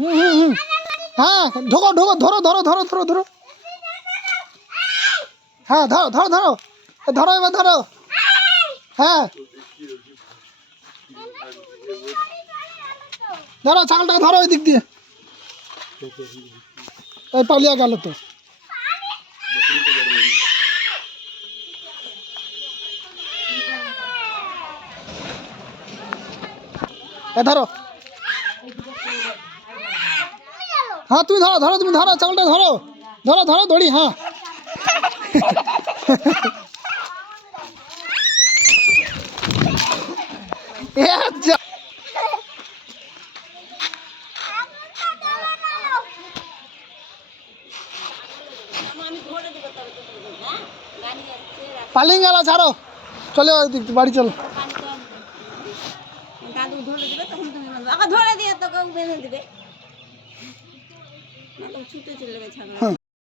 হুম হুম হুম হ্যাঁ ঢোকো ঢোকো ধরো ধরো ধরো ধরো ধরো হ্যাঁ ধরো ধরো ধরো ধরো এবার ধরো হ্যাঁ ধরো ছাগলটাকে ধরো ওই দিক দিয়ে ওই পালিয়ে গেল তো ধরো হ্যাঁ তুমি ধরো ধরো তুমি ধরো ছাগলটা ধরো ধরো ধরো দড়ি হ্যাঁ পালিয়ে গেল ছাড়ো চলে বাড়ি চলো দাদু ধরে দিবে তখন তুমি আবার ধরে দিয়ে তোকে বেঁধে দিবে ছুটে চলে গেছে